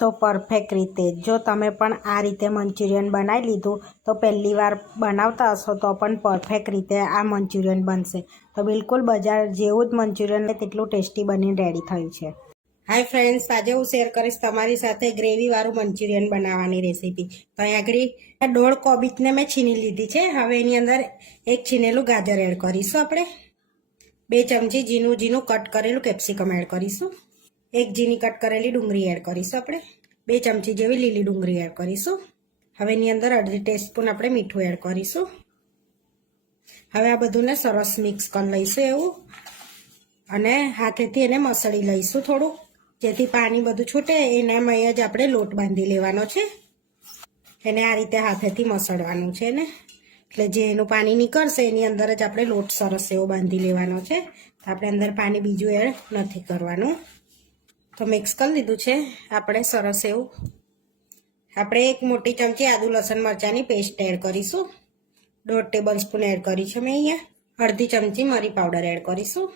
તો પરફેક્ટ રીતે જો તમે પણ આ રીતે મંચુરિયન બનાવી લીધું તો પહેલી વાર બનાવતા હશો તો પણ પરફેક્ટ રીતે આ મંચુરિયન બનશે. તો બિલકુલ બજાર જેવું જ મંચુરિયન તેટલું ટેસ્ટી બનીને રેડી થયું છે. હાય ફ્રેન્ડ્સ, આજે હું શેર કરીશ તમારી સાથે ગ્રેવીવાળું મંચુરિયન બનાવવાની રેસીપી. તો અહીં આગળ 1.5 કોબીજને મેં છીની લીધી છે. હવે એની અંદર એક છીનેલું ગાજર એડ કરીશું આપણે. 2 ચમચી ઝીણું કટ કરેલું કેપ્સિકમ એડ કરીશું. 1 ઝીણી કટ કરેલી ડુંગળી એડ કરીશું આપણે. 2 ચમચી જેવી લીલી ડુંગળી એડ કરીશું. હવે એની અંદર 1/2 ટીસ્પૂન આપણે મીઠું એડ કરીશું. હવે આ બધુંને સરસ મિક્સ કરી લઈશું એવું, અને હાથેથી એને મસળી લઈશું થોડું, જેથી પાણી બધું છૂટે. એનામાં જ આપણે લોટ બાંધી લેવાનો છે. એને આ રીતે હાથેથી મસળવાનું છે ને, એટલે જે એનું પાણી નીકળશે એની અંદર જ આપણે લોટ સરસ એવો બાંધી લેવાનો છે. આપણે અંદર પાણી બીજું એડ નથી કરવાનું. તો મિક્સ કરી લીધું છે આપણે સરસ એવું. આપણે 1 મોટી ચમચી આદુ લસણ મરચાંની પેસ્ટ એડ કરીશું. 1.5 ટેબલસ્પૂન એડ કરી છે મેં અહીંયા. 1/2 ચમચી મરી પાવડર એડ કરીશું.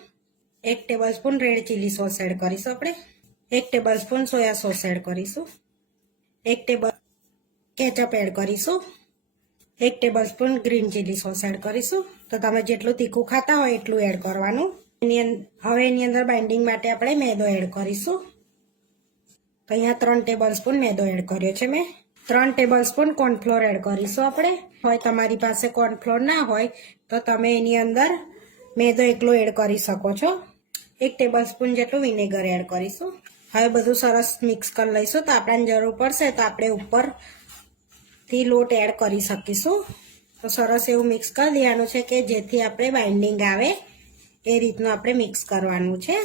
1 tablespoon red chilli sauce add કરીશું આપણે. 1 ટેબલસ્પૂન સોયા સોસ એડ કરીશું. 1 ટેબલ કેચઅપ એડ કરીશું. 1 tablespoon green chilli sauce add કરીશું. તો તમે જેટલું તીખું ખાતા હોય એટલું એડ કરવાનું. હવે એની અંદર બાઇન્ડિંગ માટે આપણે મેદો એડ કરીશું. તો અહીંયા 3 ટેબલસ્પૂન મેદો એડ કર્યો છે મેં. 3 ટેબલસ્પૂન કોર્નફ્લોર એડ કરીશું આપણે. હોય તમારી પાસે કોર્નફ્લોર ના હોય તો તમે એની અંદર મેદો એકલો એડ કરી શકો છો. 1 ટેબલસ્પૂન જેટલું વિનેગર એડ કરીશું. હવે બધું સરસ મિક્સ કરી લઈશું. તો આપણને જરૂર પડશે તો આપણે ઉપરથી લોટ એડ કરી શકીશું. તો સરસ એવું મિક્સ કરી દેવાનું છે કે જેથી આપણે બાઇન્ડિંગ આવે એ રીતનું આપણે મિક્સ કરવાનું છે.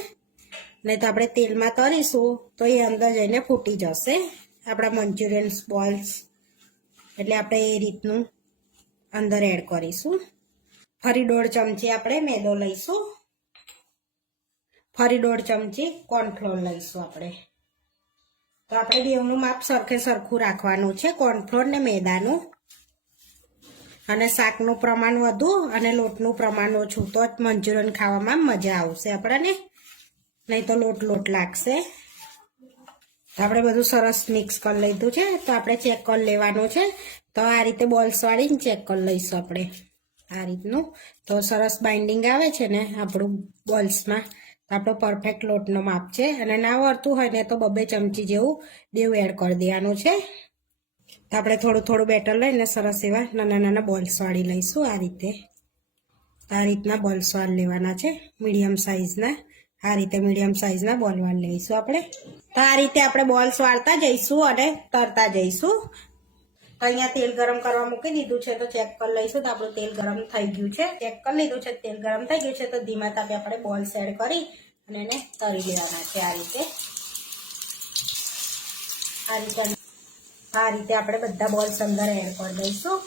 નહીં તો આપણે તેલમાં તળીશું તો એ અંદર જઈને ફૂટી જશે આપણા મંચુરિયન બોલ્સ. એટલે આપણે એ રીતનું અંદર એડ કરીશું. ફરી 1.5 ચમચી આપણે મેદો લઈશું. ફરી 1.5 ચમચી કોર્નફ્લોર લઈશું આપણે. તો આપણે બેવનું માપ સરખું રાખવાનું છે, કોર્નફ્લોર ને મેદાનું. અને શાકનું પ્રમાણ વધુ અને લોટનું પ્રમાણ ઓછું, તો જ મંચુરિયન ખાવામાં મજા આવશે આપણને. નહીં તો લોટ લાગશે. તો આપણે બધું સરસ મિક્સ કરી લીધું છે. તો આપણે ચેક કરી લેવાનું છે. તો આ રીતે બોલ્સ વાળીને ચેક કરી લઈશું આપણે આ રીતનું. તો સરસ બાઇન્ડિંગ આવે છે ને આપણું બોલ્સમાં. તો આપણો પરફેક્ટ લોટનો માપ છે. અને ના વળતું હોય ને તો 2 ચમચી જેવું દેવું એડ કરી દેવાનું છે. તો આપણે થોડું બેટર લઈને સરસ એવા નાના બોલ્સ વાળી લઈશું આ રીતે. આ રીતના બોલ્સ વાળી લેવાના છે, મીડિયમ સાઇઝના. આ રીતે મીડિયમ સાઇઝના બોલ વાળી લઈશું આપણે. તો આ રીતે આપણે બોલ્સ વાળતા જઈશું અને તરતા જઈશું. તો અહીંયા તેલ ગરમ કરવા મૂકી દીધું છે. તો ચેક કરી લઈશું. તો આપણું તેલ ગરમ થઈ ગયું છે. ચેક કરી લીધું છે તેલ ગરમ થઈ ગયું છે. તો ધીમા તાપે આપણે બોલ્સ એડ કરી અને એને તળી લેવાના છે આ રીતે. આ રીતે આપણે બધા બોલ્સ અંદર એડ કરી દઈશું.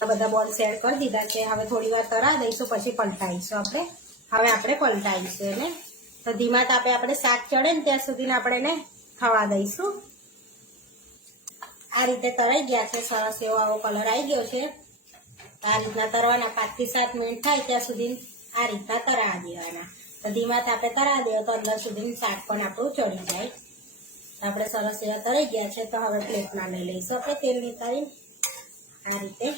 આ બધા બોલ્સ એડ કરી દીધા છે. હવે થોડી વાર તળા દઈશું, પછી પલટાઈશું આપણે. હવે આપણે પલટાઈશું એને. તો ધીમા તાપે આપણે શાક ચડે ને ત્યાં સુધી આપણે એને થવા દઈશું. આ રીતે તળાઈ ગયા છે. સરસ એવો આવો કલર આવી ગયો છે. આ રીતના તરવાના 5 થી 7 મિનિટ થાય ત્યાં સુધી આ રીતના તળાવા દેવાના. તો ધીમા તાપે તળાવી દેવો તો અંદર સુધી શાક પણ આપણું ચડી જાય. આપણે સરસ એવા તળાઈ ગયા છે. તો હવે પ્લેટમાં લઈ લઈશું આપણે તેલ નીકાળી. આ રીતે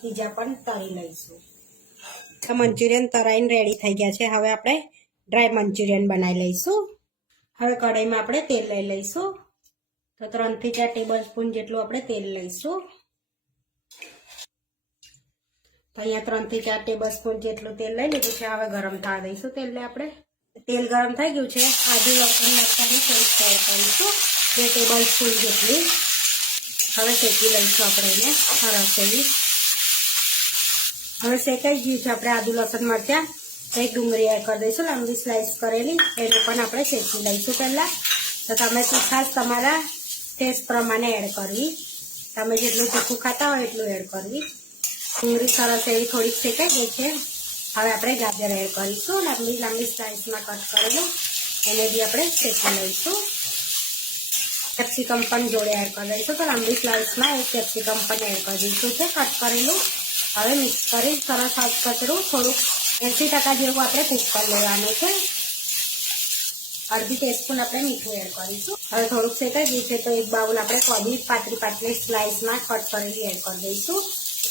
બીજા પણ તળી લઈશું. તો મંચુરિયન તળાઈને રેડી થઈ ગયા છે. હવે આપણે ડ્રાય મંચુરિયન બનાવી લઈશું. હવે કઢાઈમાં આપણે તેલ લઈ લઈશું. તો 3 થી 4 ટેબલસ્પૂન જેટલું આપણે તેલ લઈશું. તો અહીંયા 3 થી 4 ટેબલસ્પૂન જેટલું તેલ લઈ લીધું છે. હવે ગરમ થવા દઈશું તેલને આપણે. તેલ ગરમ થઈ ગયું છે. આદુ લસણ મરચાંની પેસ્ટ એડ કરીશું 2 ટેબલસ્પૂન જેટલી. હવે શેકી લઈશું આપણે એને સરસ એવી. હવે શેકાઈ ગયું છે. આપણે આદુ લસણ મરચાં, એક ડુંગળી એડ કરી દઈશું લાંબી સ્લાઇસ કરેલી. એને પણ આપણે શેકી લઈશું પહેલાં. તો તમે તીખાશ તમારા ટેસ્ટ પ્રમાણે એડ કરવી. તમે જેટલું તીખું ખાતા હોય એટલું એડ કરવી. ડુંગળી સરસ એવી થોડીક શેકાઈ ગઈ છે. હવે આપણે ગાજર એડ કરીશું. લાંબી સ્લાઇસમાં કટ કરેલું એને બી આપણે શેકી લઈશું. કેપ્સિકમ પણ જોડે એડ કરી દઈશું. તો લાંબી સ્લાઇસમાં એક કેપ્સિકમ પણ એડ કરી દઈશું છે કટ કરેલું. હવે મિક્સ કરી સરસ કચરું થોડુંક 80% જેવું આપણે કૂક કરી લેવાનું છે. અડધી ટીસ્પૂન આપણે મીઠું એડ કરીશું. હવે થોડુંક શેકાઈ ગયું છે તો એક બાઉલ આપણે કોબી પાતળી પાતળી સ્લાઇસમાં કટ કરેલી એડ કરી દઈશું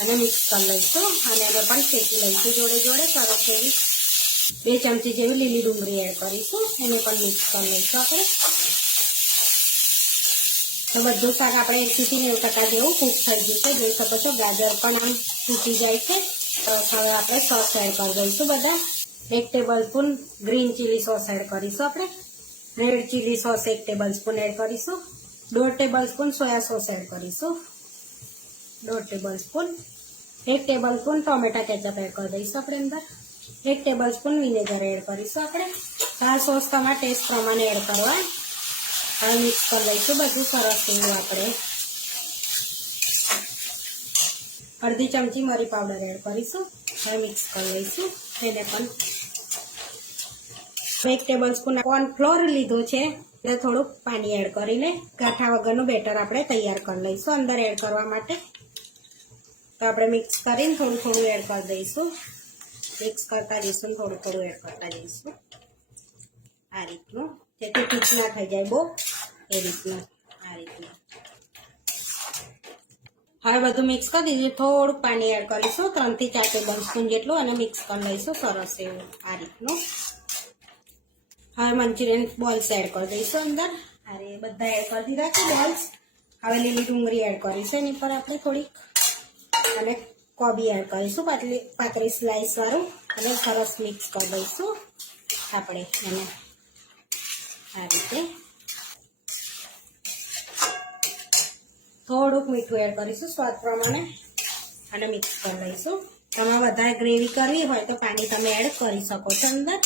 અને મિક્સ કરી લઈશું અને એને પણ શેકી લઈશું જોડે જોડે. સરસ એવી 2 ચમચી જેવી લીલી ડુંગળી એડ કરીશું, એને પણ મિક્સ કરી લઈશું આપણે. તો બધું શાક આપણે 80 થી 90% જેવું કૂક થઈ ગયું છે. જોઈ શકો છો ગાજર પણ આમ તૂટી જાય છે. તો હવે આપણે સોસ એડ કરી દઈશું બધા. 1 tablespoon green chilli sauce add કરીશું આપણે. Red chilli sauce 1 tablespoon add કરીશું. 1.5 tablespoon soya sauce add કરીશું. 1.5 tablespoon. 1 tablespoon tomato ketchup add કરી દઈશું આપણે અંદર. 1 ટેબલ સ્પૂન વિનેગર એડ કરીશું આપણે. આ સોસ તમારા ટેસ્ટ પ્રમાણે એડ કરવા. હવે મિક્સ કરી લઈશું બધું સરસ એવું આપણે. અડધી ચમચી મરી પાવડર એડ કરીશું. હવે મિક્સ કરી લઈશું તેને પણ. 1 ટેબલ સ્પૂન કોર્નફ્લોર લીધું છે એટલે થોડુંક પાણી એડ કરીને ગાંઠા વગરનું બેટર આપણે તૈયાર કરી લઈશું અંદર એડ કરવા માટે. તો આપણે મિક્સ કરીને થોડું થોડું એડ કરી દઈશું. મિક્સ કરતા જઈશું, થોડું થોડું એડ કરતા જઈશું આ રીતનું, જેથી પીચ ના થઈ જાય બહુ એ રીતનું. આ રીતનું હવે બધું મિક્સ કરી દીધું. થોડુંક પાણી એડ કરીશું 3 થી 4 ટેબલ સ્પૂન જેટલું અને મિક્સ કરી લઈશું સરસ એવું આ રીતનું. હવે મંચુરિયન બોલ્સ એડ કરી દઈશું અંદર. અરે બધા એડ કરી દીધા છે બોલ્સ. હવે લીલી ડુંગળી એડ કરીશું એની પર આપણે થોડીક અને કોબી એડ કરીશું પાતળી સ્લાઇસ વાળું અને સરસ મિક્સ કરી દઈશું આપણે એને આ રીતે. થોડુંક મીઠું એડ કરીશું સ્વાદ પ્રમાણે અને મિક્સ કરી લઈશું. તમે વધારે ગ્રેવી કરવી હોય તો પાણી તમે એડ કરી શકો છો અંદર.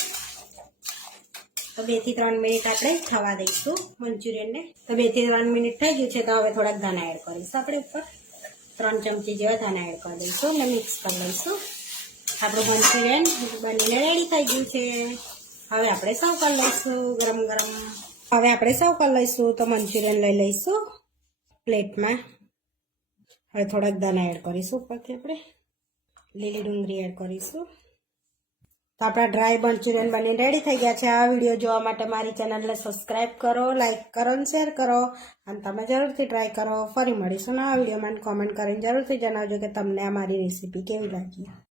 તો 2 થી 3 મિનિટ આપણે થવા દઈશું મંચુરિયનને. તો 2 થી 3 મિનિટ થઈ ગયું છે તો હવે થોડાક ધાણા એડ કરીશું આપણે ઉપર. 3 ચમચી જેવા ધાણા એડ કરી દઈશું અને મિક્સ કરી લઈશું. આપણું મંચુરિયન બનીને રેડી થઈ ગયું છે. હવે આપણે સર્વ કરી લઈશું ગરમ ગરમ. હવે આપણે સર્વ કરી લઈશું. તો મંચુરિયન લઈ લઈશું પ્લેટમાં. હવે થોડાક દાણા એડ કરીશું ઉપરથી આપણે. લીલી ડુંગળી એડ કરીશું. તો આપણા ડ્રાય મંચુરિયન બનીને રેડી થઈ ગયા છે. આ વિડીયો જોવા માટે મારી ચેનલને સબસ્ક્રાઈબ કરો, લાઈક કરો અને શેર કરો અને તમે જરૂરથી ટ્રાય કરો. ફરી મળીશું નવા વિડીયોમાં. કોમેન્ટ કરીને જરૂરથી જણાવજો કે તમને આ મારી રેસીપી કેવી લાગી.